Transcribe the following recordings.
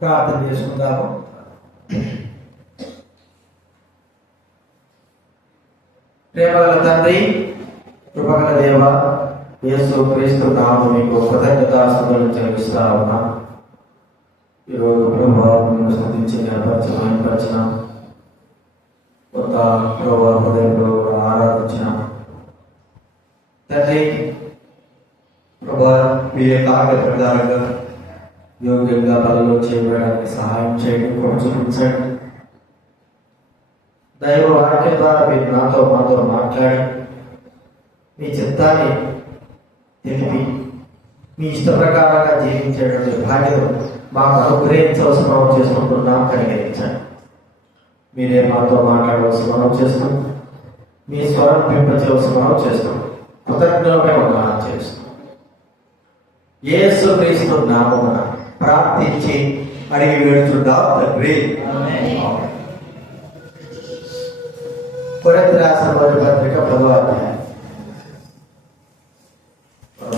ప్రార్థన చేసుకుందాము. ప్రేమగల తండ్రి, కృపగల దేవ, యేసు క్రీస్తు నామమున మీకు కృతజ్ఞతాస్తుతులు చెల్లిస్తా ఉన్నాం. ఈరోజు ప్రభువును స్తుతించి గణపరచిన కొత్త ప్రభు హృదయంలో ఆరాధించిన తండ్రి, ప్రభు మీరే ప్రధానంగా యోగ్యంగా బలలో చేయడానికి సహాయం చేయండి, కూడా చూపించండి. దైవ వాక్యం ద్వారా మీరు మాతో మాట్లాడి మీ చిత్తాన్ని తెలిపి మీ ఇష్ట ప్రకారంగా జీవించేటువంటి భాగ్యం మాకు అనుగ్రహించవలసిన చేసుకుంటున్నాం. కలిగించండి. మీరే మాతో మాట్లాడవలసిన చేస్తున్నాం. మీ స్వరం పెంపచేవలసిన చేస్తున్నాం. కృతజ్ఞతపై వందనాలు చేస్తున్నాం. యేసు క్రీస్తు నామమున ప్రార్థించి అడిగి వేడుచున్నాం తండ్రి. కొరింథీ రాసిన మొదటి పత్రిక 10వ అధ్యాయం.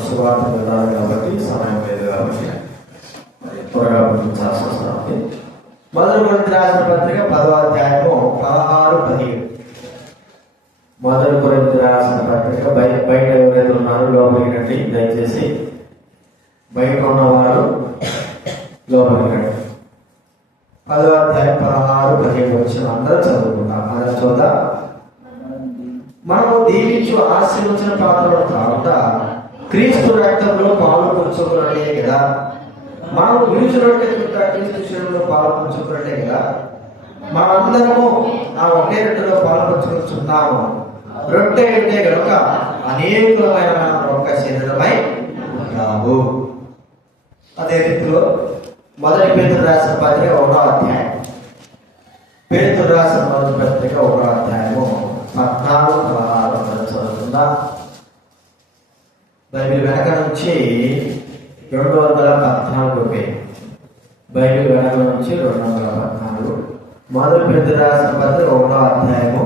సువార్త వెళ్ళాలి కాబట్టి సమయం లేదు కాబట్టి త్వరగా ముగించాల్సి వస్తుంది. మొదటి కొరింథీ రాసిన పత్రిక 10వ అధ్యాయము 16-17. మొదటి కొరింథీ రాసిన పత్రిక బయట ఎవరైతే ఉన్నారో లోపలికి రండి. దయచేసి బయట ఉన్నవారు లోపలికి రండి. 10వ అధ్యాయం 16-17 వచ్చిన అందరూ చదువుకుంటాం. అందరూ చూద్దాం. మనము దీవించు ఆశీర్వచన పాత్రలు కాకుండా క్రీస్తు రక్తంలో పాలు పంచుకున్నట్టే కదా. మనం విరుచున్నట్టే క్రీస్తు శరీరంలో పాలు పంచుకున్నట్టే కదా. మనమందరము ఆ ఒకే రొట్టెలో పాలు పంచుకుంటున్నాము. రొట్టె అంటే కనుక అనేకమైన ఒక్క శరీరమై ఉన్నాము. అదే రీతిలో మొదటి పేతురు రాసిన పత్రిక 1వ అధ్యాయం. పేతురు రాసిన మొదటి పత్రిక 1వ అధ్యాయము 14-16 చదువుతుందా. బైబిల్ వెనక నుంచి 214 పేరు. బైబిల్ వెనక నుంచి 214. మొదటి పేతురు రాసిన పత్రిక 1వ అధ్యాయము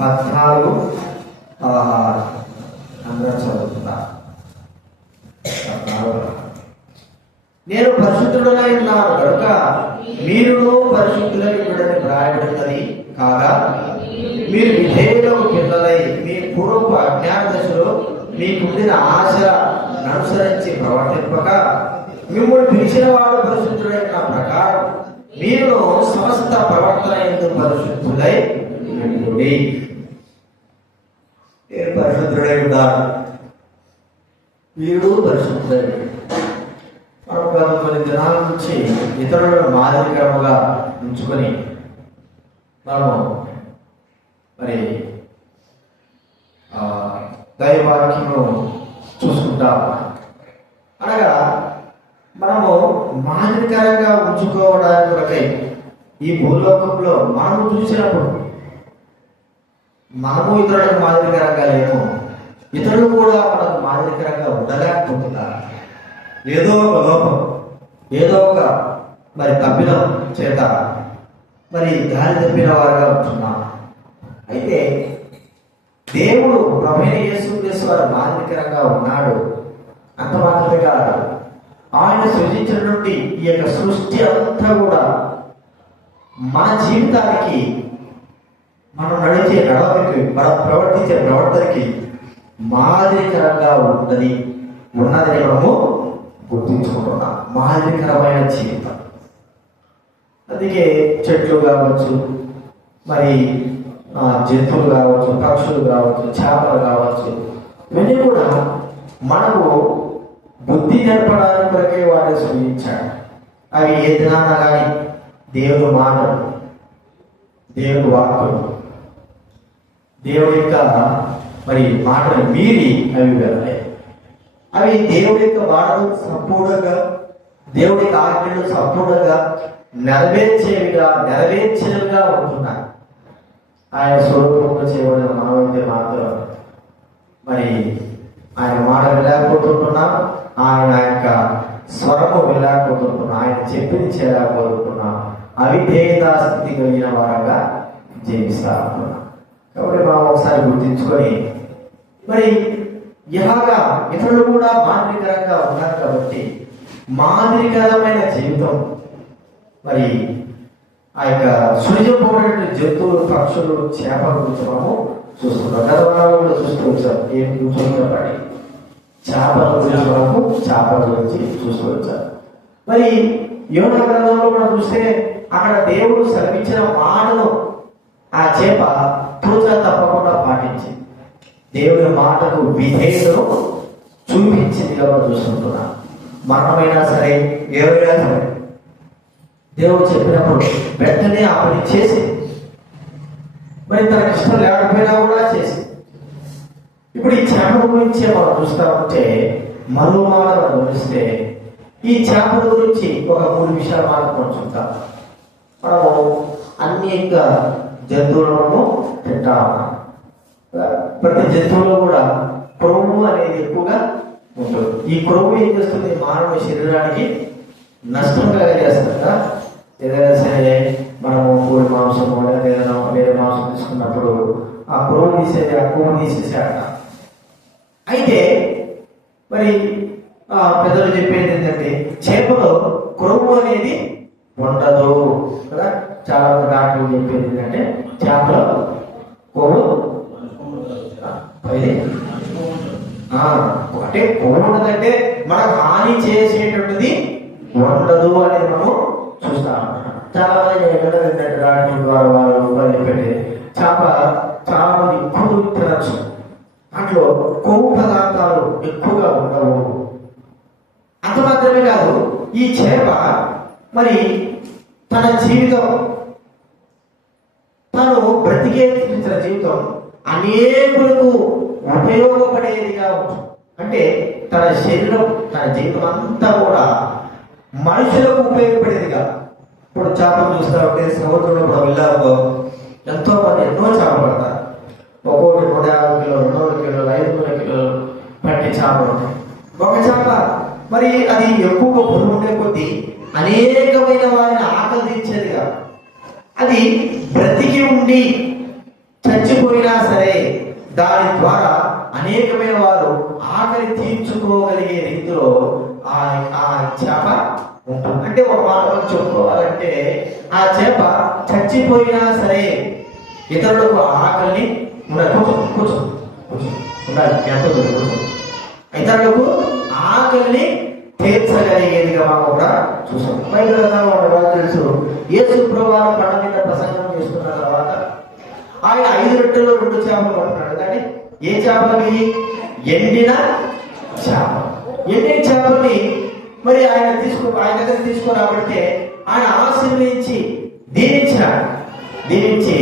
14-16 అందరూ చదువుతుందా. నేను పరిశుద్ధుడనై ఉన్నాను కనుక మీరును పరిశుద్ధులై ఉండని వ్రాయబడినది కాగా, మీరు విధేయులకు పిల్లలై మీ పూర్వపు అజ్ఞాన దశలో మీకుండిన ఆశ అనుసరించి ప్రవర్తింపక మిమ్మల్ని పిలిచిన వాడు పరిశుద్ధుడైన ప్రకారం మీరును సమస్త ప్రవర్తన ఎందుకు పరిశుద్ధులై ఉండి. నేను పరిశుద్ధుడై ఉన్నాను, మీరు పరిశుద్ధులై. మనం కొన్ని దినాల నుంచి ఇతరులను మాదిరికరముగా ఉంచుకొని మనము మరి దైవవాక్యము చూసుకుంటాం. అనగా మనము మాదిరికరంగా ఉంచుకోవడానికి కొరకై ఈ భూలోకంలో మనము చూసినప్పుడు మనము ఇతరులకు మాదిరికరంగా లేము. ఇతరులు కూడా మనకు మాదిరికరంగా ఉండలేకపోతున్నారు. ఏదో ఒక లోపం, ఏదో ఒక మరి తప్పిదం చేత మరి దారి తప్పిన వారుగా ఉంటున్నాం. అయితే దేవుడు ప్రభువైన యేసుక్రీస్తు వారు మాదిరికరంగా ఉన్నాడు. అంత మాత్రమే కాదు, ఆయన సృజించిన నుండి ఈ యొక్క సృష్టి అంతా కూడా మన జీవితానికి, మనం నడిచే నడవడికి, మనం ప్రవర్తించే ప్రవర్తనకి మాదిరికరంగా ఉన్నదని మనము గుర్తించుకుంటున్నాం. మాదిరికరమైన జీవితం. అందుకే చెట్లు కావచ్చు, మరి జంతువులు కావచ్చు, పక్షులు కావచ్చు, చేపలు కావచ్చు, ఇవన్నీ కూడా మనకు బుద్ధి నేర్పడానికి కొరకే వాటిని సృజించాడు. అవి ఏ దినాన కానీ దేవుడు మాటలు, దేవుడు వాక్కులు, దేవుడి యొక్క మరి మాటలు మీరి అవి వెళ్ళాయి. అవి దేవుడి యొక్క మాటలు సంపూర్ణంగా, దేవుడి ఆజ్ఞలు సంపూర్ణంగా నెరవేర్చేవిగా ఉంటున్నాయి. ఆయన స్వరూపంలో చేయబడిన మనమైతే మాత్రం మరి ఆయన మాట వెళ్ళకపోతున్నాం, ఆయన యొక్క స్వరము వెళ్ళకపోతున్నాం, ఆయన చెప్పింది చేయలేకపోతున్నాం. అవిధేయతా స్థితి కలిగిన వారంగా జీవిస్తా ఉంటున్నాం. కాబట్టి మనం ఒకసారి గుర్తించుకొని మరి ఇలాగా ఇతరులు కూడా మాదిరికరంగా ఉన్నారు కాబట్టి మాదిరికరమైన జీవితం మరి ఆ యొక్క సృజపోయిన జంతువులు, పక్షులు, చేపల గురించి మనము చూస్తున్నాం. గత వారంలో కూడా చూస్తూ వచ్చాం. ఏం చూస్తున్నప్పటి చేపల గురించి మనము చేపల గురించి చూస్తూ వచ్చాం. మరి యోనా గ్రంథంలో మనం చూస్తే అక్కడ దేవుడు సెలవిచ్చిన మాటను ఆ చేప తూచ తప్పకుండా పాటించి దేవుని మాటకు విధేయతను చూపించింది. కాబట్టి చూసుకుంటున్నా మరణమైనా సరే ఎవరైనా సరే దేవుడు చెప్పినప్పుడు వెంటనే ఆ పని చేసి, మరి తనకి ఇష్టం లేకపోయినా కూడా చేసి. ఇప్పుడు ఈ చేపల గురించి మనం చూస్తా ఉంటే మరో మాట గమనిస్తే ఈ చేపల గురించి ఒక 3 విషయాలు మనం చూద్దాం. మనము అనేక జంతువులను తింటా ఉన్నాం. ప్రతి జంతువులో కూడా క్రొవ్వు అనేది ఎక్కువగా ఉంటుంది. ఈ క్రొవ్వు ఏం చేస్తుంది? మానవ శరీరానికి నష్టం కలిగజేస్తుంది కదా. ఏదైనా సరే మనము కోడి మాంసము ఏదైనా వేరే మాంసం తీసుకున్నప్పుడు ఆ క్రొవ్వు తీసేది, ఆ కొవ్వు తీసేసాడ. అయితే మరి పెద్దలు చెప్పేది ఏంటంటే చేపలో క్రొవ్వు అనేది ఉండదు కదా. చాలా మంది డాక్టర్లు చెప్పేది ఏంటంటే చేపలో కొవ్వు అంటే కొవ్వు ఉండదంటే మనకు హాని చేసేటువంటిది ఉండదు అనేది మనం చూస్తాం. చాలా మంది ఏంటంటే డాక్టర్ ద్వారా వాళ్ళు చెప్పేది చేప చాలా మంది ఎక్కువ తినచ్చు, దాంట్లో కొవ్వు పదార్థాలు ఎక్కువగా ఉండవు. అంత మాత్రమే కాదు, ఈ చేప మరి తన జీవితం, తను బ్రతికే జీవితం అనేకులకు ఉపయోగపడేదిగా ఉంటుంది. అంటే తన శరీరం, తన జీవితం అంతా కూడా మనుషులకు ఉపయోగపడేదిగా. ఇప్పుడు చేపలు చూస్తూ ఉంటే సముద్రంలో కూడా వెళ్ళారు, ఎంతో మంది ఎన్నో చేపలు పడతారు. ఒక్కొక్కటి 150 కిలోలు, 200 కిలోలు, 500 కిలోలు పట్టే చేపలు ఉంటాయి. ఒక చేప మరి అది ఎక్కువగా బరువు ఉండే కొద్దీ అనేకమైన వారిని ఆకర్షించేదిగా. అది బ్రతికి ఉండి చచ్చిపోయినా సరే దాని ద్వారా అనేకమైన వారు ఆకలి తీర్చుకోగలిగే రీతిలో ఆ చేప ఉంటుంది. అంటే ఒక మాట చెప్పుకోవాలంటే ఆ చేప చచ్చిపోయినా సరే ఇతరులకు ఆకలిని ఉండాలి, ఇతరులకు ఆకలిని తీర్చగలిగేదిగా మనం కూడా చూసాం. బైబిల్ వాళ్ళు తెలుసు, యేసు ప్రభువు కొండ మీద ప్రసంగం చేస్తున్న తర్వాత ఆయన 5 రొట్టెలు 2 చేపలు పడుతున్నాడు. కానీ ఏ చేపలకి? ఎండిన చేప. ఎండిన చేపల్ని మరి ఆయన దగ్గర తీసుకురాబడితే ఆయన ఆశీర్వదించి దీవించి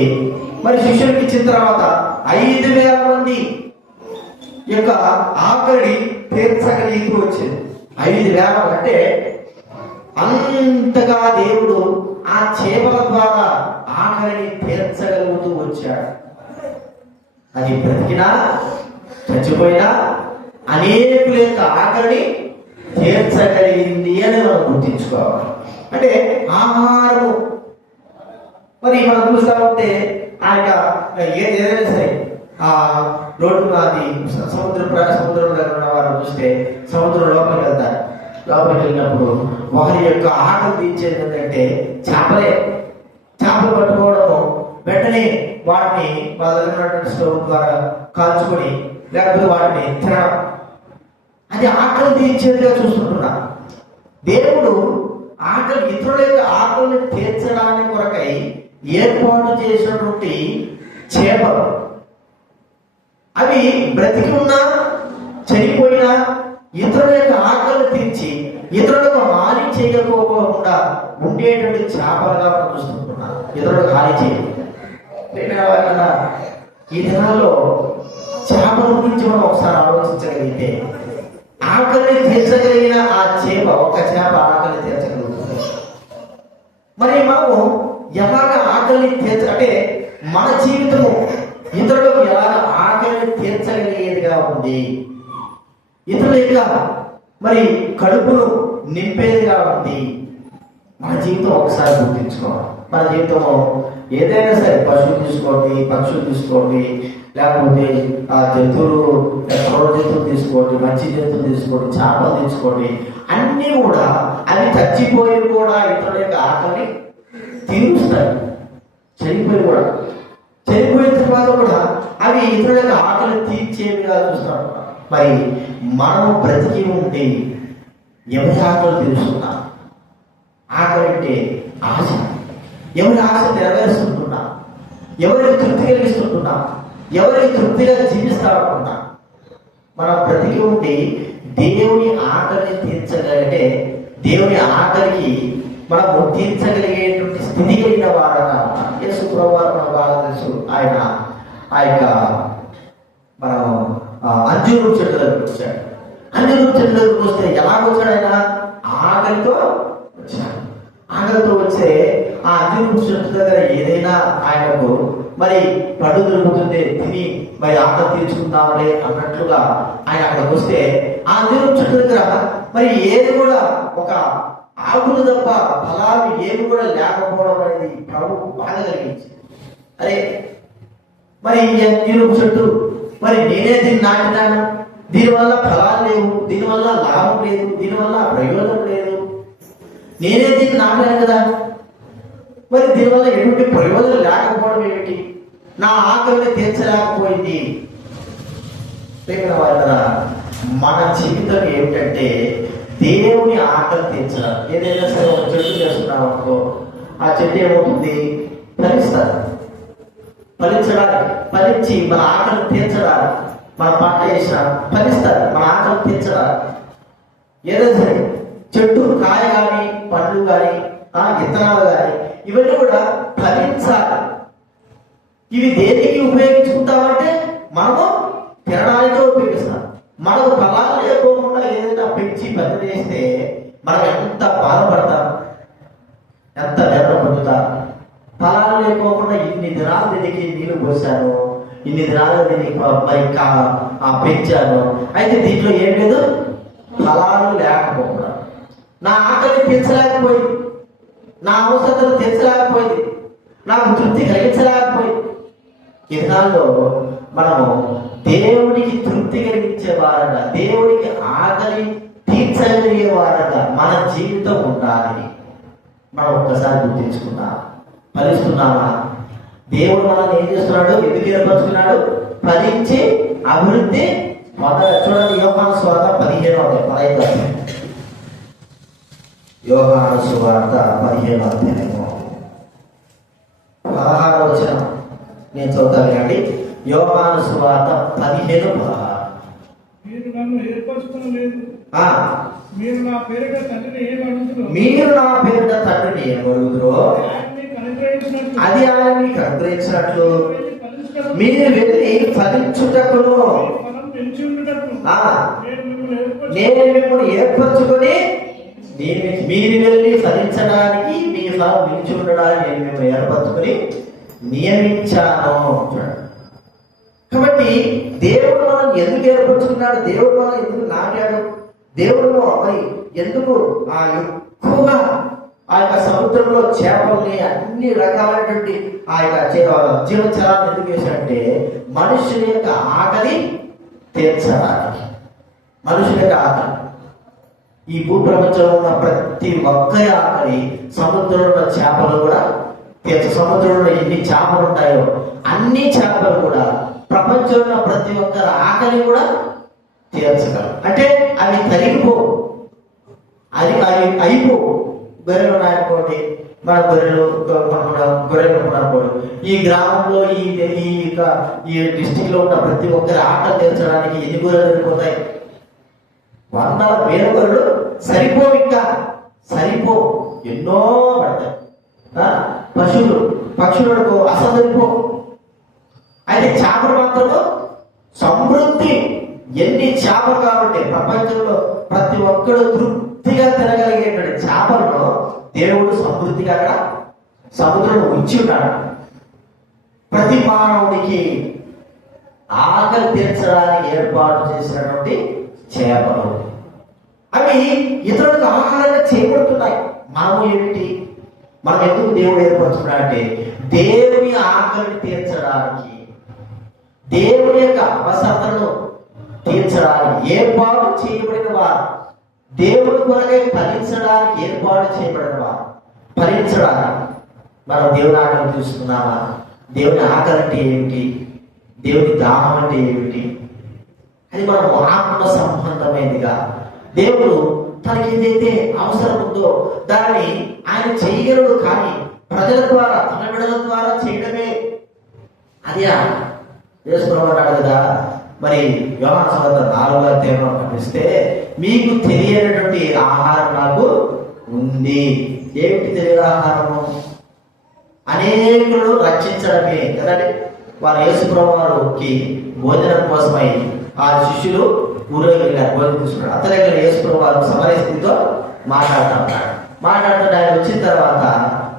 మరి శిష్యులకి ఇచ్చిన తర్వాత 5,000 మంది యొక్క ఆకలి తీర్చగలిగి వచ్చింది. 5,000 అంటే అంతగా దేవుడు ఆ చేపల ద్వారా ఆకలిని తీర్చగలుగుతూ వచ్చాడు. అది బ్రతికినా చచ్చిపోయినా అనేకుల యొక్క ఆకలిని తీర్చగలిగింది అని మనం గుర్తించుకోవాలి. అంటే ఆహారము మరి మనం చూస్తా ఉంటే ఆయన ఏదైనా సరే ఆ రోడ్డు అది సముద్రం దగ్గర ఉన్న వారు చూస్తే సముద్రం లోపలికి వెళ్తారు. లోపలికి వెళ్ళినప్పుడు వారి యొక్క ఆకలి తీర్చేది ఏంటంటే చేపలు పట్టుకోవడము, వెంటనే వాటిని వాళ్ళ దగ్గర స్టవ్ ద్వారా కాల్చుకొని లేకపోతే వాటిని తినడం, అది ఆకలి తీర్చేదిగా చూస్తుంటున్నా. దేవుడు ఇతరుల యొక్క ఆకలిని తీర్చడానికి కొరకై ఏర్పాటు చేసినటువంటి చేపలు అవి బ్రతికి ఉన్నా చనిపోయినా ఇతరుల యొక్క ఆకలి తీర్చి ఇతరులకు హాని చేయకపోకుండా ఉండేటువంటి చేపలుగా మనం చూస్తుంటున్నాం. ఇతరులకు హాని చేయదు. ఈ దినాల్లో చేపల గురించి మనం ఒకసారి ఆలోచించగలిగితే ఆకలిని తీర్చగలిగిన ఆ చేప, ఒక్క చేప ఆకలి తీర్చగలుగుతుంది. మరి మనము ఎలాగ ఆకలిని అంటే మన జీవితము ఇతరులకు ఎలాగ ఆకలిని తీర్చగలిగేదిగా ఉంది, ఇతరులుగా మరి కడుపును నింపేదిగా ఉంది. మన జీవితం ఒకసారి గుర్తించుకోవాలి. మన జీవితంలో ఏదైనా సరే పశువులు తీసుకోండి, పక్షులు తీసుకోండి, లేకపోతే ఆ జంతువులు, క్రూర జంతువులు తీసుకోండి, మంచి జంతువులు తీసుకోండి, చేపలు తీసుకోండి, అన్నీ కూడా అవి చచ్చిపోయి కూడా ఇతరుల యొక్క ఆకలిని తీరుస్తాయి. చనిపోయిన తర్వాత కూడా అవి ఇతరుల యొక్క ఆకలి తీర్చేవిగా చూస్తాం. మరి మనము బ్రతికి ఉండి ఎవరి ఆకలి తీరుస్తున్నాం? ఆకలి అంటే ఆశ. ఎవరి ఆశ నెరవేరుస్తుంటున్నా? ఎవరికి తృప్తి కలిగిస్తుంటున్నా? ఎవరికి తృప్తిగా జీవిస్తామనుకున్నా? మనం బ్రతికి ఉండి దేవుని ఆకలిని తీర్చగలిగే, దేవుని ఆకలికి మనము తీర్చగలిగేటువంటి స్థితి కలిగిన వారంగా యేసు ప్రభువారు మన బాగా తెలుసు. ఆయన ఆ యొక్క మనం అంజూరు చెట్టు దగ్గరికి వచ్చాడు. అంజూరు చెట్టు దగ్గరికి వస్తే ఎలా వచ్చాడు? ఆయన ఆకలితో వచ్చాడు. ఆకలితో వస్తే ఆ అంజూరు చెట్టు దగ్గర ఏదైనా ఆయనకు మరి పడు దొరుకుతుంది, తిని మరి ఆకలి తీర్చుకుందామని అన్నట్లుగా ఆయన అక్కడికి వస్తే ఆ అంజూరు చెట్టు దగ్గర మరి ఏది కూడా ఒక ఆకులు తప్ప ఫలాలు ఏమి కూడా లేకపోవడం అనేది ప్రభు బాధ కలిగించింది. అరే మరి ఈ అంజూరు చెట్టు మరి నేనే దీన్ని నాటినాను, దీనివల్ల ఫలాలు లేవు, దీనివల్ల లాభం లేదు, దీనివల్ల ప్రయోజనం లేదు, నేనే దీన్ని నాటాను కదా, మరి దీనివల్ల ఎటువంటి ప్రయోజనం లేకపోవడం ఏమిటి? నా ఆకలిని తీర్చలేకపోయింది. మన జీవితం ఏమిటంటే దేవుని ఆకలి తీర్చడం. ఏదైనా సరే ఒక చెట్టు చేస్తున్నాం అనుకో, ఆ చెట్టు ఏమవుతుంది? ఫలించడానికి, ఫలించి మన ఆకలి తీర్చడానికి, మన పంట వేసిన ఫలిస్తారు, మన ఆకలి తీర్చడానికి. ఏదైనా సరే చెట్టు కాయ కానీ పండ్లు కానీ విత్తనాలు కానీ ఇవన్నీ కూడా ఫలించాలి. ఇవి దేనికి ఉపయోగించుకుంటామంటే మనము తినడానికే ఉపయోగిస్తాం. మనకు ఫలాలు లేకోకుండా ఏదైనా పెంచి పెద్ద చేస్తే మనం ఎంత బాధపడతాం, ఎంత వేదన పొందుతాం. ఫలాలు లేకోకుండా ఇన్ని దినాలు దీనికి నీళ్లు పోసాను, ఇన్ని దినాలు దీనికి మరి పెంచాను, అయితే దీంట్లో ఏం లేదు, ఫలాలు లేకపోకుండా నా ఆకలి తీర్చలేకపోయింది, నా అవసరతను తీర్చలేకపోయింది, నాకు తృప్తి కలిగించలేకపోయింది. ఈ దినాల్లో మనము దేవునికి తృప్తి కలిగించే వారంగా, దేవునికి ఆకలి తీర్చగలిగే వారంగా మన జీవితం ఉండాలని మనం ఒక్కసారి గుర్తించుకున్నాం. ఫలిస్తున్నామా? దేవుడు మనల్ని ఏం చేస్తున్నాడు? ఎందుకు ఏర్పరచుకున్నాడు? ఫలించి అభివృద్ధి చూడండి. యోహాను సువార్త 15వ యోహాను సువార్త 15వ అధ్యాయము 16వ వచనం నేను చదువుతాను కానీ యోహాను సువార్త 15:16. మీరు నన్ను ఏర్పరచుకోలేదు, మీరు నా పేరిట తండ్రిని ఏమడుగుదురో అది ఆయన మీకు అనుగ్రహించినట్లు మీరు వెళ్ళి ఫలించుటకును నేను మిమ్మల్ని ఏర్పరచుకొని మీరు వెళ్ళి ఫలించడానికి, మీ ఫలం నిలిచి ఉండడానికి నేను మిమ్మల్ని ఏర్పరచుకొని నియమించాను. కాబట్టి దేవుడు మనం ఎందుకు ఏర్పరచుకున్నాడు? దేవుడు మనం ఎందుకు నాటాడు? దేవుడు మరి ఎందుకు ఎక్కువగా ఆ యొక్క సముద్రంలో చేపల్ని అన్ని రకాలైనటువంటి ఆ యొక్క జీవచరాలను ఎందుకు వేశాడంటే మనుషుల యొక్క ఆకలి తీర్చడానికి. మనుషుల యొక్క ఆకలి, ఈ భూప్రపంచంలో ఉన్న ప్రతి ఒక్కరి ఆకలి సముద్రంలో ఉన్న చేపలు కూడా తీర్చ. సముద్రంలో ఎన్ని చేపలు ఉంటాయో అన్ని చేపలు కూడా ప్రపంచంలో ఉన్న ప్రతి ఒక్కరి ఆకలి కూడా తీర్చగలరు. అంటే అవి తరిగిపోవు, అది అయిపోవు. గొర్రెలు ఉన్నాయనుకోండి, మన గొర్రెలు కొనుక్కోవడం, ఈ గ్రామంలో ఈ డిస్టిక్ లో ఉన్న ప్రతి ఒక్కరి ఆకలి తీర్చడానికి ఎన్ని గొర్రెలు సరిపోతాయి? 100,000 గొర్రెలు సరిపోవు, ఇంకా సరిపోవు, ఎన్నో పడతాయి. పక్షులకు అసలు సరిపోవు. అయితే చేపలు మాత్రము సమృద్ధి. ఎన్ని చేపలు కాబట్టి ప్రపంచంలో ప్రతి ఒక్కరు తృప్తిగా తినగలిగేటువంటి చేపలను దేవుడు సమృద్ధిగా అక్కడ సముద్రంలో ఉంచి ఉన్నాడు. ప్రతి మానవుడికి ఆకలి తీర్చడానికి ఏర్పాటు చేసినటువంటి చేపలు అవి ఇతరులకు ఆహారంగా చేయబడుతున్నాయి. మనము ఏమిటి? మనం ఎందుకు దేవుడు ఏర్పరుచుకున్నాడంటే దేవుని ఆకలిని తీర్చడానికి, దేవుని యొక్క అవసరతను తీర్చడానికి ఏర్పాటు చేయబడిన వారు దేవుని కొరకై ఫలించడానికి ఏర్పాటు చేయబడిన వారు. ఫలించడానికి మనం దేవుని ఆటలు చూస్తున్నామా? దేవుని ఆకలి అంటే ఏమిటి? దేవుని దాహం అంటే ఏమిటి? అది మనం ఆత్మ సంబంధమైనదిగా దేవుడు తనకి ఏదైతే అవసరం ఉందో దాన్ని ఆయన చేయగలడు. కానీ ప్రజల ద్వారా, తన బిడ్డల ద్వారా చేయడమే అదే చేసుకున్నాడు కదా. మరి యోహాను సువార్త 4వ అధ్యాయంలో కనిపిస్తే మీకు తెలియనటువంటి ఆహారం నాకు ఉంది. ఏమిటి తెలియని ఆహారము? అనేకులను రక్షించడమే కదండి. వారు యేసుప్రభువు వారికి భోజనం కోసమై ఆ శిష్యులు ఊళ్ళో వెళ్ళారు, భోజనం తీసుకున్నాడు. అతని దగ్గర యేసుప్రభువు వారు సమరయ స్థితితో మాట్లాడుతుంటే ఆయన వచ్చిన తర్వాత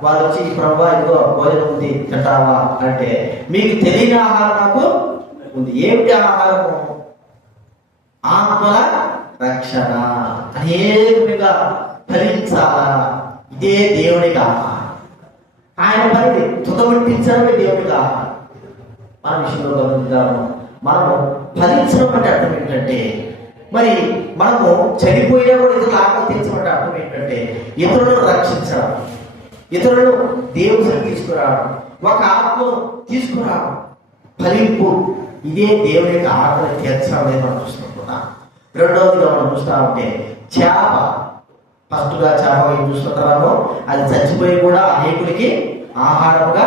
వారు వచ్చి, ప్రభువా ఇదిగో భోజనం ఉంది తింటావా అంటే, మీకు తెలియని ఆహారం నాకు ఉంది. ఏమిటి ఆహారము? ఆత్మల రక్షణ. అనేకగా ఫలించాలా, ఇదే దేవునికి ఆహారం. ఆయన పని తుదముట్టించడమే దేవునికి ఆహారం. మన విషయంలో గమనిద్దాము. మనము ఫలించడం అంటే అర్థం ఏంటంటే, మరి మనము చనిపోయినా కూడా ఇతరులు ఆకలి తీర్చమంటే అర్థం ఏంటంటే, ఇతరులను రక్షించడం, ఇతరులను దేవుని తీసుకురావడం, ఒక ఆత్మను తీసుకురావడం, ఫలింపు. ఇదే దేవుని యొక్క ఆకలి తీర్చడం అనేది మనం చూస్తున్నాం. రెండవదిగా మనం చూస్తా ఉంటే చేప. ఫస్ట్గా చేప ఏం చూస్తున్నామో అది చచ్చిపోయి కూడా అనేకులకి ఆహారంగా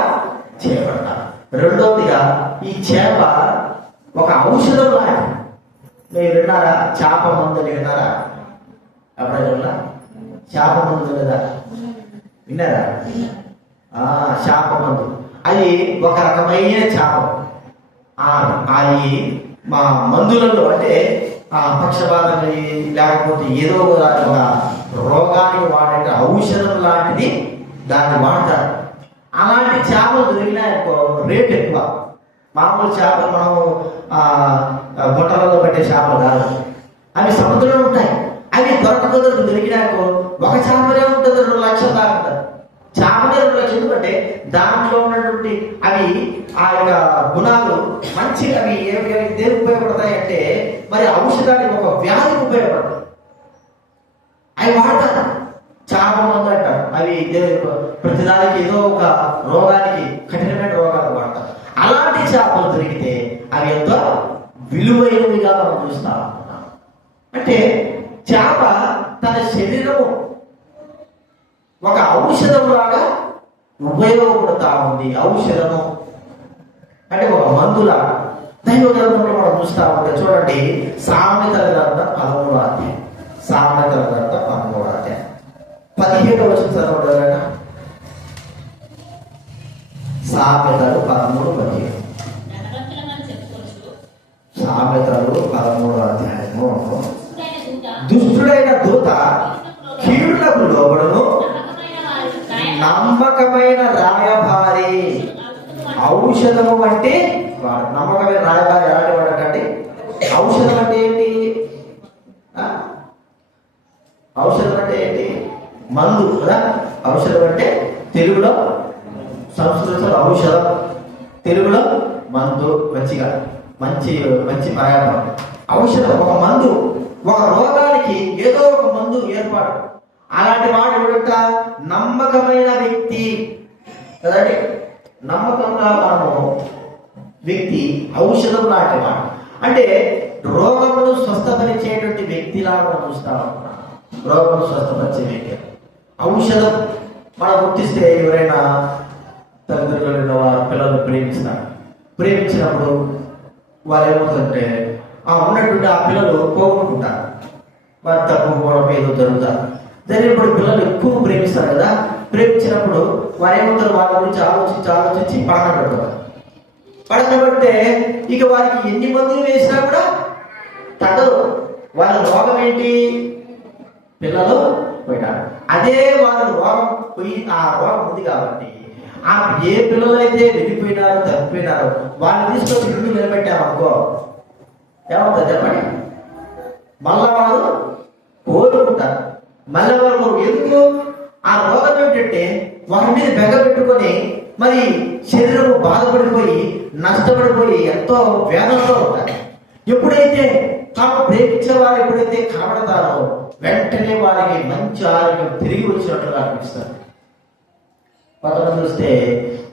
చేయబడతారు. రెండవదిగా ఈ చేప ఒక ఔషధం లాంటి. మీరు విన్నారా? చేప మందుని విన్నారా? ఎప్పుడైనా చేప మందు లేదా? విన్నారా? చేప మందు అది ఒక రకమైన చేప. అది మా మందులలో అంటే పక్షపాతం లేకపోతే ఏదో ఒక రోగానికి వాడే ఔషధం లాంటిది దాన్ని వాడతారు. అలాంటి చేపలు దొరికినాయనుకో రేట్ ఎక్కువ. మామూలు చేపలు మనం బుట్టలలో పెట్టే చేపలు కాదు, అవి సముద్రంలో ఉంటాయి. అవి దొరికినాయనుకో ఒక చేపలే ఉంటుంది, 2 లక్షలు దాకా ఉంటుంది. చేపలే 2 లక్షలు. ఎందుకంటే దాంట్లో ఉన్నటువంటి అవి ఆ యొక్క గుణాలు మంచి, అవి దేనికి ఉపయోగపడతాయి అంటే మరి ఔషధానికి, ఒక వ్యాధికి ఉపయోగపడతాయి. అవి వాడతారు. చేప మందు అంటారు. అవి ప్రతిదానికి ఏదో ఒక రోగానికి, కఠినమైన రోగాలు వాడతారు. అలాంటి చేపలు దొరికితే అవి ఎంతో విలువైనవిగా మనం చూస్తా ఉన్నాం. అంటే చేప తన శరీరము ఒక ఔషధం లాగా ఉపయోగపడుతూ ఉంది. ఔషధము అంటే ఒక మందులా. దైవ గ్రంథంలో మనం చూస్తా ఉంటే చూడండి, సామెతల గ్రంథం 13వ అధ్యాయం. సామెతల గ్రంథం 13వ అధ్యాయం 17వ వచనం చదవగలరా? సామెతలు 13:17. సామెతలు 13వ అధ్యాయము. దుష్టుడైన దూత కీడులకు లోబడును, నమ్మకమైన రాయబారి ఔషధము అంటే వాడు. నమ్మకమైన రాయబారి ఎలాంటి వాడు అంటే, ఔషధం అంటే ఏంటి? ఔషధం అంటే ఏంటి? మందు కదా. ఔషధం అంటే తెలుగులో, సంస్కృతిలో ఔషధం, తెలుగులో మందు. మంచిగా మంచి మంచి పర్యావరణం. ఔషధం ఒక మందు, ఒక రోగానికి ఏదో ఒక మందు ఏర్పాటు. అలాంటి వాడు ఎవడంట? నమ్మకమైన వ్యక్తి కదండి. నమ్మకంగా మనము వ్యక్తి ఔషధం లాంటి వాడు. అంటే రోగమును స్వస్థపరిచేటువంటి వ్యక్తిలా మనం చూస్తా ఉన్నాం. రోగమును స్వస్థపరిచే వ్యక్తి ఔషధం. మనం గుర్తిస్తే ఎవరైనా తల్లిదండ్రులు వారి పిల్లలు ప్రేమించినప్పుడు వారు ఏమవుతుందంటే ఉన్నటువంటి ఆ పిల్లలు పోగొట్టుకుంటారు. వారు తప్పుకోవడం ఏదో జరిగినప్పుడు పిల్లలు ఎక్కువ ప్రేమిస్తారు కదా. ప్రేమించినప్పుడు వారు ఏమవుతారు? వాళ్ళ గురించి ఆలోచించి పడన పెడతారు. పడన పెడితే ఇక వారికి ఎన్ని మందులు వేసినా కూడా తగ్గదు. వాళ్ళ రోగం ఏంటి? పిల్లలు పోయినారు. అదే వాళ్ళ రోగం పోయి ఆ రోగం ఉంది కాబట్టి ఆ ఏ పిల్లలు అయితే వెళ్ళిపోయినారో, తప్పిపోయినారో వాళ్ళని తీసుకొచ్చి ఇంటికి నిలబెట్టామనుకో ఏమవుతుంది చెప్పండి? మళ్ళా వారు కోరుకుంటారు. మళ్ళీ వారు ఎందుకు? ఆ రోగం ఏమిటంటే వారి మీద బెగ పెట్టుకొని మరి శరీరము బాధపడిపోయి, నష్టపడిపోయి ఎంతో వేదంతో ఉంటారు. ఎప్పుడైతే తాము ప్రేమించే వారు ఎప్పుడైతే కనబడతారో వెంటనే వారికి మంచి ఆరోగ్యం తిరిగి వచ్చినట్లుగా అనిపిస్తారు. కొంతమంది వస్తే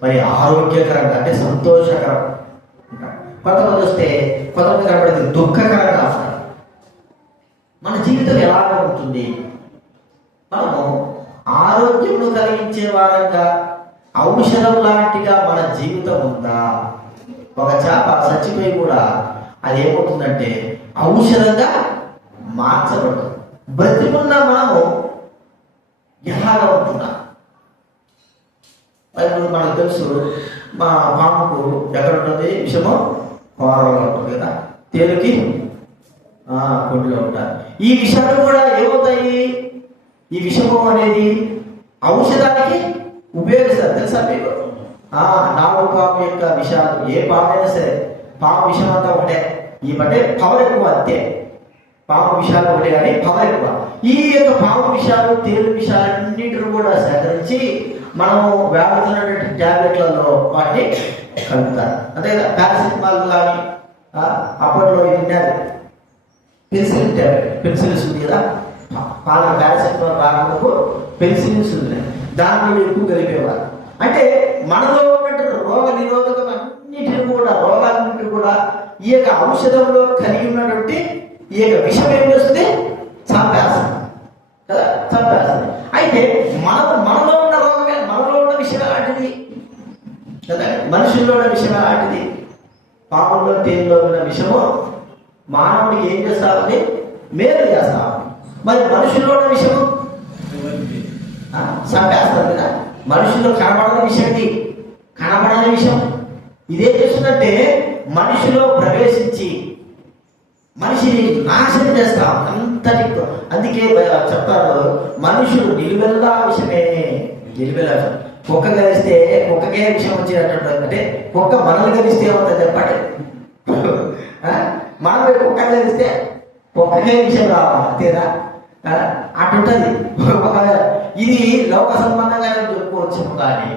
మరి ఆరోగ్యకరంగా అంటే సంతోషకరం, కొంతమంది వస్తే కొంతమంది కనబడితే దుఃఖకరంగా ఉంటారు. మన జీవితం ఎలాగ ఉంటుంది? మనము ఆరోగ్యమును కలిగించే వారంగా ఔషధం లాంటిగా మన జీవితం ఉందా? ఒక చేప చచ్చిపోయి కూడా అది ఏమవుతుందంటే ఔషధంగా మార్చబడుతుంది. బ్రతికున్న మనము ఎలాగ ఉంటున్నా? మనకు తెలుసు, మా పాముకు ఎక్కడ ఉంటుంది విషము? కోరలో ఉంటుంది కదా, తేలుకి కొద్దిగా ఉంటారు. ఈ విషయాలు కూడా ఏమవుతాయి? ఈ విషము అనేది ఔషధానికి ఉపయోగిస్తారు, తెలుసా మీకు? నాలుగు పాము యొక్క విషయాలు, ఏ పాము అయినా సరే పాము విషయం అంతా ఒకటే, ఈ బట్టే పవర్ ఎక్కువ, అంతే. పాము విషయాలు ఒకటే కానీ పవర్ ఎక్కువ. ఈ యొక్క పాము విషయాలు, తేలు విషయాలన్నింటిని కూడా సేకరించి మనము వాడుతున్నటువంటి ట్యాబ్లెట్లలో వాటిని కలుపుతారు. అంతే కదా, పారాసిటమాల్ కానీ అప్పట్లో ఇది ఉండేది పెన్సిల్ ట్యాబ్లెట్, పెన్సిల్స్ ఉంది కదా, పాల పారాసిటమాల్ రాకముందుకు పెన్సిల్స్ ఉంది, దాన్ని ఎక్కువ కలిపేవారు. అంటే మనలో ఉన్నటువంటి రోగ నిరోధకం అన్నిటిని కూడా, రోగాలన్నింటినీ కూడా ఈ యొక్క ఔషధంలో కలిగి ఉన్నటువంటి ఈ యొక్క విషం ఏం చేస్తుంది? చంపేస్తుంది కదా, చంపేస్తుంది. అయితే మనలో ఉన్న రోగమే, మనలో ఉన్న విషయం అలాంటిది కదా, మనుషుల్లో ఉన్న విషయం అలాంటిది. పాముల్లో తేలిలో ఉన్న విషము మానవుడికి ఏం చేస్తా ఉంది? మేలు చేస్తా ఉంది. మరి మనుషుల్లో ఉన్న విషము చంపేస్తుంది కదా. మనుషుల్లో కనబడని విషయం ఇది, కనబడని విషయం ఇదేం చేస్తుందంటే మనిషిలో ప్రవేశించి మనిషిని నాశనం చేస్తాం అంతటి. అందుకే చెప్తారు, మనుషులు నిలువెల్లా విషమే, నిలువెల్లా. కుక్క కలిస్తే కుక్కకే విషయం వచ్చినట్టు, అంటే కుక్క మనల్ని కలిస్తే ఏమవుతుంది చెప్పండి? మనం కుక్క కలిస్తే కుక్కకే విషయం రావాలి, అంతేనా? అటుంటది. ఇది లోక సంబంధంగానే చెప్పుకోవచ్చు, కానీ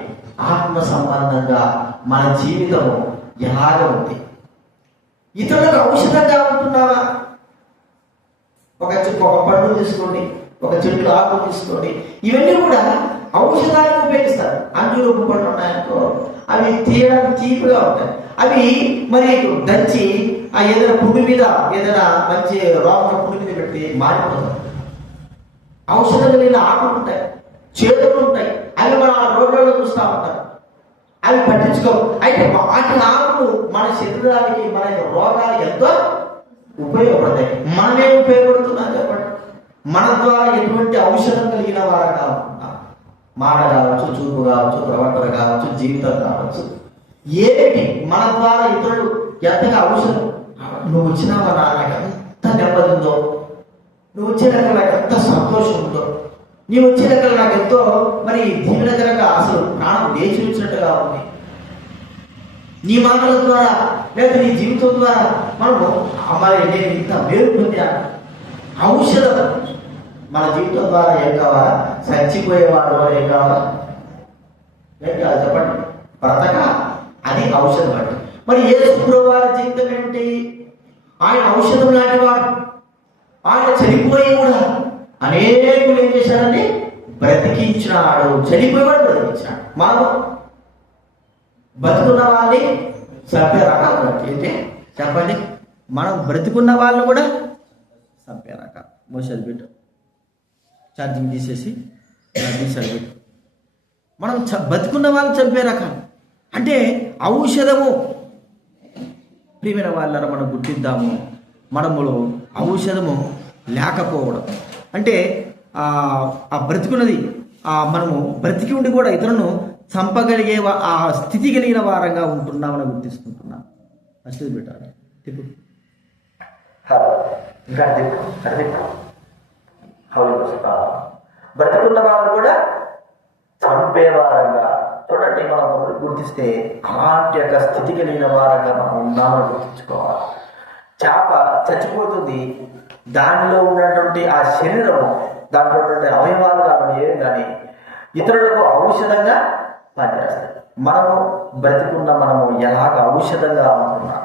ఆత్మ సంబంధంగా మన జీవితము ఎలాగ ఉంది? ఇతరులకు ఔషధంగా ఉంటున్నావా? ఒక పండు తీసుకోండి, ఒక చెట్లు ఆకు తీసుకోండి, ఇవన్నీ కూడా ఔషధానికి ఉపయోగిస్తారు. అంజూరపు పండ్లు ఉన్నాయనుకో, అవి తీయడానికి తీపిగా ఉంటాయి. అవి మరి దంచి ఏదైనా పుండు మీద, ఏదైనా మంచి రోగం పుండు మీద పెట్టి మారిపోతాం. ఔషధం కలిగిన ఆకులు ఉంటాయి, చేతులు ఉంటాయి, అవి మన రోడ్లలో చూస్తూ ఉంటారు, అవి పట్టించుకో. అయితే వాటి ఆకులు మన శరీరానికి, మన రోగాలకు ఎంతో ఉపయోగపడతాయి. మనమే ఉపయోగపడుతున్నాం చెప్పండి. మన ద్వారా ఎటువంటి ఔషధం కలిగిన వారంగా ఉంటున్నాం. మాట కావచ్చు, చూపు కావచ్చు, ప్రవర్తన కావచ్చు, జీవితం కావచ్చు, ఏమిటి మన ద్వారా ఇతరులు ఎంతగా ఔషధం. నువ్వు వచ్చినావా, నాకు ఎంత నెమ్మది ఉందో, నువ్వు వచ్చే రకాల నాకు ఎంత సంతోషం ఉందో, నీవు వచ్చే రకాల నాకు ఎంతో మరి దీవెనకరంగా, అసలు ప్రాణం లేచి వచ్చినట్టుగా ఉంది. నీ మాటల ద్వారా లేదా నీ జీవితం ద్వారా మనము మరి నేను ఇంత మేలు పొందాను. ఔషధం మన జీవితం ద్వారా ఏం కావాలా? చచ్చిపోయేవాడు ఏం కావాలా? ఏం కావాలి చెప్పండి? బ్రతక, అది ఔషధం అంటే. మరి యేసు ప్రభువు వారి జీవితం ఏమిటి? ఆయన ఔషధం లాంటి వాడు. ఆయన చనిపోయి కూడా అనేకులు ఏం చేశాడని? బ్రతికించినాడు. చనిపోయి కూడా బ్రతికించాడు. మనం బతుకున్న వాళ్ళని చంపే రకాలు ఏంటి చెప్పండి? మనం బ్రతికున్న వాళ్ళని కూడా చంపే రకాలు. మోసాలు పెట్టు, ఛార్జింగ్ తీసేసి మోసాలు పెట్టు. మనం బతుకున్న వాళ్ళని చంపే రకాలు అంటే ఔషధము. ప్రియమైన వాళ్ళని మనం గుర్తిద్దాము. మనములో ఔషధము లేకపోవడం అంటే ఆ బ్రతికున్నది, మనము బ్రతికి ఉండి కూడా ఇతరులను చంపగలిగే ఆ స్థితి కలిగిన వారంగా ఉంటున్నామని గుర్తిస్తుంటున్నాం. ఫస్ట్ పెట్టాలి తిప్పు. బ్రతికున్న వాళ్ళు కూడా చంపేవారంగా చూడండి. మనం గుర్తిస్తే అలాంటి యొక్క స్థితి కలిగిన వారంగా మనం ఉన్నామని గుర్తించుకోవాలి. చేప చచ్చిపోతుంది, దానిలో ఉన్నటువంటి ఆ శరీరము, దాంట్లో ఉన్నటువంటి అవయవాలు కానీ ఏమి కానీ ఇతరులకు ఔషధంగా పనిచేస్తాయి. మనము బ్రతికున్న మనము ఎలాగ ఔషధంగా ఉంటున్నాం?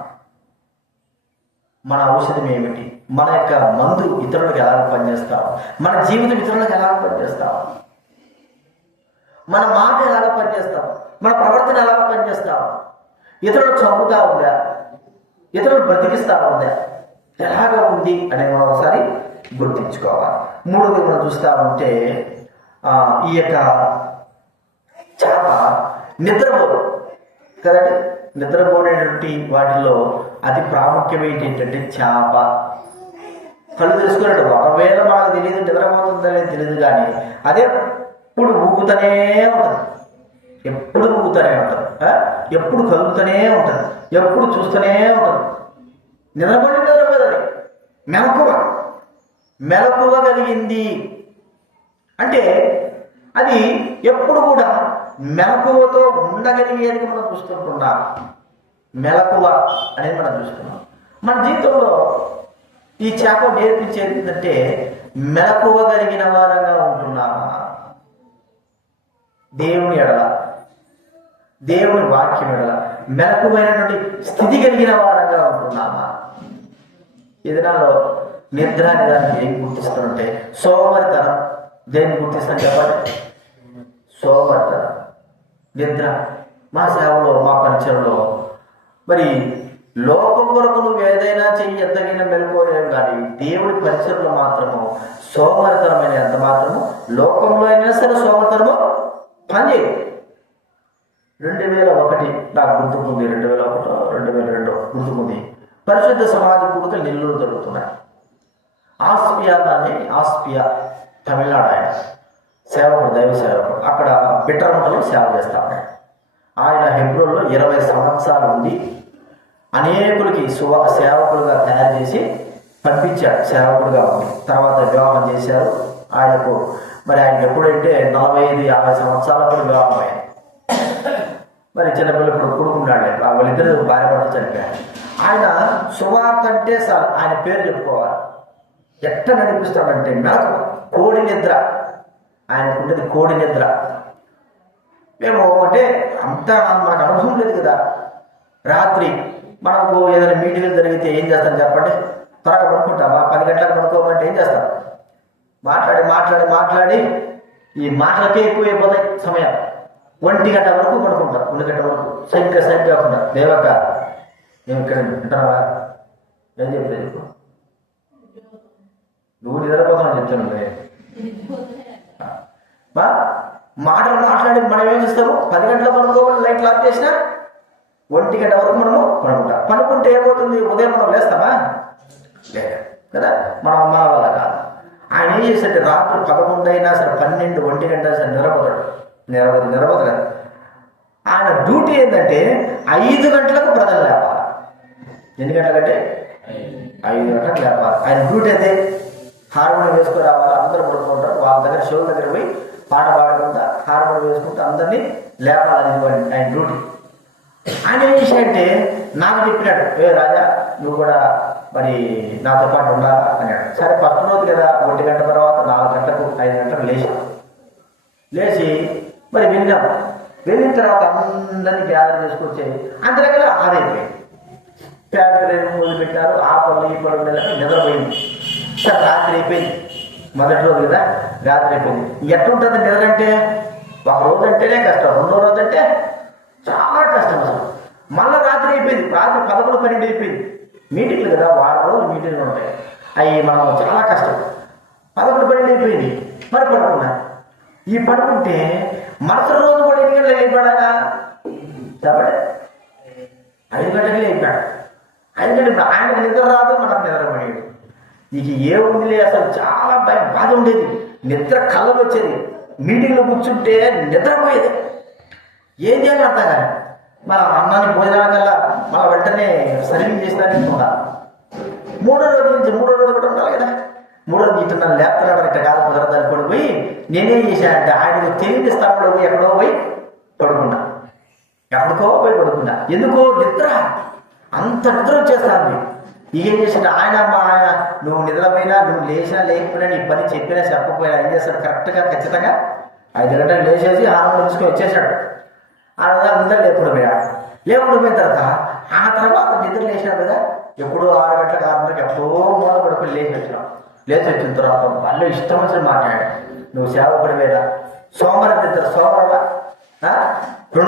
మన ఔషధం ఏమిటి, మన యొక్క మందు ఇతరులకు ఎలా పనిచేస్తాం, మన జీవితం ఇతరులకు ఎలా పనిచేస్తాం, మన మాట ఎలాగ పనిచేస్తాం, మన ప్రవర్తన ఎలాగ పనిచేస్తాం, ఇతరులు చంపుతా ఉందా, ఇతరులు బ్రతికిస్తా ఉందా, ఎలాగ ఉంది అనేది మనం ఒకసారి గుర్తించుకోవాలి. మూడోది మనం చూస్తూ ఉంటే ఈ యొక్క చేప నిద్రపోదు కదండి. నిద్రపోనేటువంటి వాటిలో అతి ప్రాముఖ్యమైనది ఏంటంటే చేప. కళ్ళు తెలుసుకున్నాడు, ఒకవేళ మనకు తెలియదు నిద్రపోతుందనేది తెలియదు, కానీ అదే ఎప్పుడు ఊగుతూనే ఉంటుంది, ఎప్పుడు ఊగుతూనే ఉంటుంది, ఎప్పుడు కలుగుతూనే ఉంటుంది, ఎప్పుడు చూస్తూనే ఉంటుంది. నిద్రపోయేది మెలకువ కలిగింది అంటే అది ఎప్పుడు కూడా మెలకువతో ఉండగలిగేది మనం చూస్తుంటున్నాం. మెలకువ అనేది మనం చూస్తున్నాం. మన జీవితంలో ఈ చేప నేర్పించేది ఏంటంటే మెలకువ కలిగిన వారంగా ఉంటున్నామా, దేవుని ఎడల, దేవుని వాక్యం ఎడల మెలకువైనటువంటి స్థితి కలిగిన వారంగా ఉంటున్నామా. ఈ దినాల్లో నిద్ర అనే దాన్ని ఏం గుర్తిస్తానంటే సోమరితనం. దేన్ని గుర్తిస్తాను చెప్పండి? సోమరితనం, నిద్ర. మా సేవలో, మా పరిచయంలో మరి లోకం కొరకు నువ్వు ఏదైనా చెయ్యి, ఎంతకైనా మెలుకోలేవు, కానీ దేవుడి పరిచయంలో మాత్రము సోమరితనమైన ఎంత మాత్రము లోకంలో అయినా సరే సోమరితనము పనిచేయదు. 2001 నాకు గుర్తుకుంది, 2001 2002 గుర్తుకుంది. పరిశుద్ధ సమాజ కూడికలు నెల్లూరు జరుగుతున్నాయి. ఆస్పియా తమిళనాడు ఆయన సేవకుడు, దైవ సేవకుడు. అక్కడ బిట్టరమటలో సేవ చేస్తాడు. ఆయన హెబ్రోన్లో 20 సంవత్సరాలు ఉండి అనేకులకి సేవకులుగా తయారు చేసి పంపించాడు. సేవకుడుగా ఉంది. తర్వాత వివాహం చేశారు. ఆయనకు ఎప్పుడంటే 45-50 సంవత్సరాలప్పుడు వివాహం అయింది. మరి చిన్నపిల్లలు ఇప్పుడు కొడుకున్నాడు. వాళ్ళిద్దరు భార్య భర్త చనిపోయారు. ఆయన సువార్త అంటే సార్ ఆయన పేరు చెప్పుకోవాలి. ఎట్ట నడిపిస్తాడంటే నాకు కోడి నిద్ర, ఆయనకుండేది కోడి నిద్ర. మేము అంటే అంతా మనకు అనుభవం లేదు కదా. రాత్రి మనకు ఏదైనా మీటింగ్లు జరిగితే ఏం చేస్తాం చెప్పండి? త్వరగా పడుకుంటామా? 10 గంటలకు పడుకోమంటే ఏం చేస్తాం? మాట్లాడి ఈ మాటలకే ఎక్కువైపోతాయి సమయం. 1 గంట వరకు పడుకుంటాం. 1 గంట వరకు సైడ్ కాకుండా దేవక మేము ఇక్కడ వింటావా? ఏం చెప్పలేదు, నువ్వు నిద్రపోతామని చెప్తాను. మాట్లాడి మనం ఏం చేస్తాము? 10 గంటలకు పడుకోవాలి, లైట్లు ఆఫ్ చేసినా 1 గంట వరకు మనము పడుకుంటాం. పడుకుంటే ఏమవుతుంది? ఉదయం మనం లేస్తామా? లేదు కదా. మన వల్ల కాదు. ఆయన ఏం చేస్తాడు? రాత్రి 11 అయినా సరే 12, 1 గంట సరే నిద్రపోతాడు. నిద్రపోతాడు. ఆయన డ్యూటీ ఏంటంటే 5 గంటలకు ప్రజలు లేపాలి. ఎన్ని గంటలకంటే 5 గంటలకు లేపాలి. ఆయన డ్యూటీ అయితే హార్మోనియం వేసుకుని రావాలి. అందరూ పడుకుంటారు. వాళ్ళ దగ్గర షోల దగ్గర పోయి పాట పాడుకుంటా హార్మోనియం వేసుకుంటూ అందరినీ లేపాలని ఆయన డ్యూటీ. ఆయన ఏం చేశాడంటే నాకు చెప్పినాడు, రాజా నువ్వు కూడా మరి నాతో పాటు ఉండాలా అన్నాడు. సరే ఫస్ట్ రోజు కదా, 1 గంట తర్వాత 4 గంటలకు 5 గంటలకు లేచి మరి వెళ్ళాం. వెళ్ళిన తర్వాత అందరినీ గ్యాదర్ చేసుకొచ్చి అందరికీ ఆరైపోయింది. ఫ్యాక్టరీ మొదలుపెట్టారు. ఆ పనులు ఈ పనులు నిద్రపోయింది. సరే రాత్రి అయిపోయింది. మొదటి రోజు కదా, రాత్రి అయిపోయింది. ఎట్లుంటుంది నిద్ర అంటే? 1 రోజు అంటేనే కష్టం, 2వ రోజు అంటే చాలా కష్టం అసలు. మళ్ళీ రాత్రి అయిపోయింది. రాత్రి 11, 12 అయిపోయింది. మీటింగ్లు కదా, వారం రోజులు మీటింగ్లు ఉంటాయి. అవి మనం చాలా కష్టం. 11, 12 అయిపోయింది. మరి పడుకున్నా. ఈ పడుకుంటే మరుసటి రోజు కూడా 8 గంటలకు అయిపోయాడా? చెప్పండి, 5 గంటలకే అయిపోయాడు. 5 గంటలు ఆయనకు నిద్ర రాదు, మనకు నిద్ర పడేది. నీకు ఏముందిలే అసలు. చాలా బాధ ఉండేది. నిద్ర కళ్ళలు వచ్చేది. మీటింగ్లో కూర్చుంటే నిద్రపోయేది. ఏం చేయాలి అర్థం కానీ మన అన్నాన్ని భోజనాలకల్లా మన వెంటనే సర్వింగ్ చేసినానికి ఉండాలి. 3వ రోజు కూడా ఉండాలి కదా. 3వ రోజు ఇట్లా నన్ను లేపుతున్నాడు, ఇట్లా కాదు కుదరదాన్ని పడిపోయి నేనేం చేశానంటే ఆయనకు తెలియని స్థలంలో పోయి ఎక్కడో పోయి పడుకున్నా. ఎందుకో నిద్ర, అంత నిద్ర వచ్చేస్తాను. ఏం చేసిన ఆయన నువ్వు నిద్రపోయినా, నువ్వు లేచినా లేకపోయినా, నీ పని చెప్పినా చెప్పకపోయినా ఏం చేస్తాడు? కరెక్ట్గా ఖచ్చితంగా 5 గంటలు లేచేసి హార్మోనియం తీసుకొని వచ్చేసాడు. అందరూ లేకుండా పోయాడు. లేకుండా పోయిన తర్వాత ఆ తర్వాత నిద్ర లేచినాడు కదా, ఎప్పుడో 6 గంటలకు 6:30కి ఎప్పుడో మూల పడుకొని లేచి వచ్చిన తర్వాత వాళ్ళు ఇష్టం వచ్చిన మాట్లాడు. నువ్వు సేవకుడివేనా? సోమవారం తింటారు, సోమవారం 2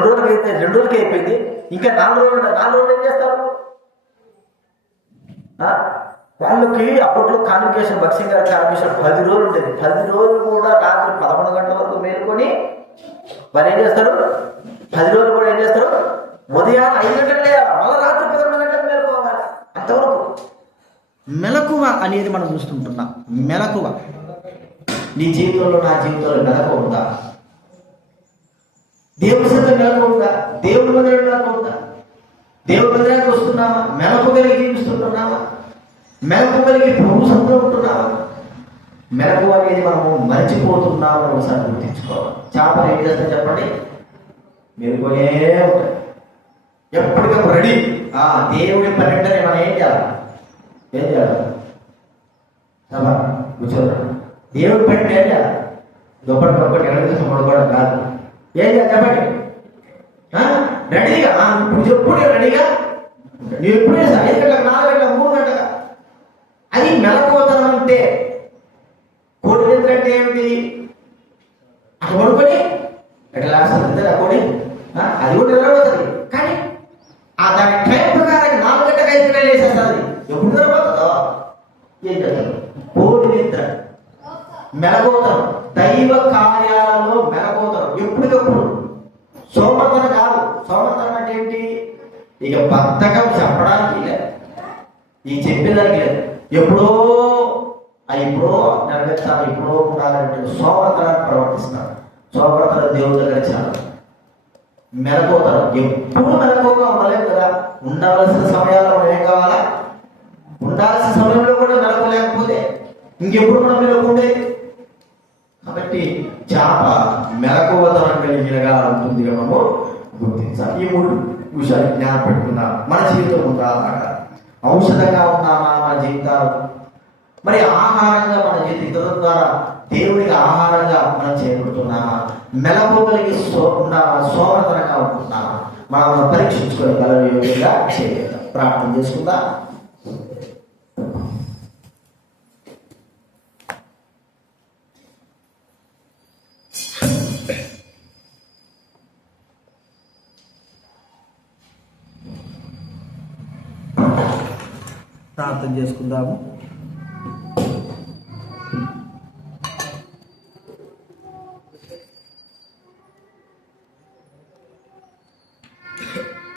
రోజులకి అయిపోయింది. ఇంకా 4 రోజులు ఏం చేస్తారు? వాళ్ళకి అప్పట్లో కాన్వికేషన్, బక్సింగ్ గారి కాన్వికేషన్ 10 రోజులు ఉండేది. 10 రోజులు కూడా రాత్రి 11 గంటల వరకు మేలుకొని వాళ్ళు ఏం చేస్తారు? 10 రోజులు కూడా ఏం చేస్తారు? ఉదయం 5 గంటలే, మళ్ళీ రాత్రి 11 గంటలకు మేలుకోవాలి. అంతవరకు మెలకువ అనేది మనం చూస్తుంటున్నాం. మెలకువ నీ జీవితంలో, నా జీవితంలో మెలకువ ఉందా? దేవుడి సన్నిధిలో మెలకువ ఉందా? దేవుడి మందిరంలో మెలకువ ఉందా? దేవుడి మందిరానికి వస్తున్నామా? మెలకువ కలిగి జీవిస్తున్నామా? మెలకువ కలిగి ప్రభు సన్నిధిలో ఉంటున్నామా? మెలకువ అనేది మనము మర్చిపోతున్నామని ఒకసారి గుర్తించుకోవాలి. చేపలు ఏం చేస్తాయి చెప్పండి? మెలుకునే ఉంటాయి, ఎప్పటికప్పుడు రెడీ. దేవుడి పని అంటే మనం ఏం చేయాలి? కూర్చోరా. దేవుడి పని అంటే ఏం చేయాలి? గొప్పటి ఎడగేసి పడుకోవడం కాదు. ఏం చేయాలి చెప్పండి? రెడీగా, ఇప్పుడు ఎప్పుడు రెడీగా నువ్వు ఎప్పుడు 5 గంటలకు, 4 గంటలకు, 3 గంటలకు. అది మెలకువతనం అంటే. కోడి నిద్ర అంటే ఏమిటి? అటు పడుకొని ఎట్లా లేస్తుంది ఆ కోడి? అది కూడా నిద్రపోతుంది. కానీ దాని టైం ప్రకారం 4 గంటలకు, 5 గంటలు వేసేస్తుంది. ఎప్పుడు నిద్రపోతుందో ఏం చేస్తారు? కోడి నిద్ర. మెలకువతనం, దైవ కార్యాలలో మెలకువతనం ఎప్పటికప్పుడు. సోమర్తనం కాదు. సోమర్తనం అంటే ఏంటి? ఇక బద్ధకం చెప్పడానికి లేదు, ఈ చెప్పేదానికి లేదు. ఎప్పుడో నెరవేర్చాలి, ఎప్పుడో ఉండాలంటే సోమర్తనాన్ని ప్రవర్తిస్తాడు. సోమర్తనం దేవుడి దగ్గర చాలా. మెలకువతనం ఎప్పుడు మెలకువగా ఉండలేము కదా. ఉండవలసిన సమయాల్లో మనం ఏం కావాలా? ఉండాల్సిన సమయంలో కూడా మెలకు లేకపోతే ఇంకెప్పుడు మనం మెలకు ఉండేది. కాబట్టి చేప మెలకువతనం కలిగినగా ఉంటుంది. మనము గుర్తించాలి. ఈ 3 విషయాలు జ్ఞానం పెట్టుకున్నాం. మన జీవితం ఉందా? ఔషధంగా ఉన్నామా మన జీవితాలు? మరి ఆహారంగా మన జీవితం ద్వారా దేవుడికి ఆహారంగా మనం చేపడుతున్నామా? మెలకు కలిగి సోమర్తనంగా ఉంటున్నామా? మనం పరీక్షించుకోగల యోగ్యంగా చేయాలి. ప్రార్థన చేసుకుందా? ప్రార్థన చేసుకుందాము.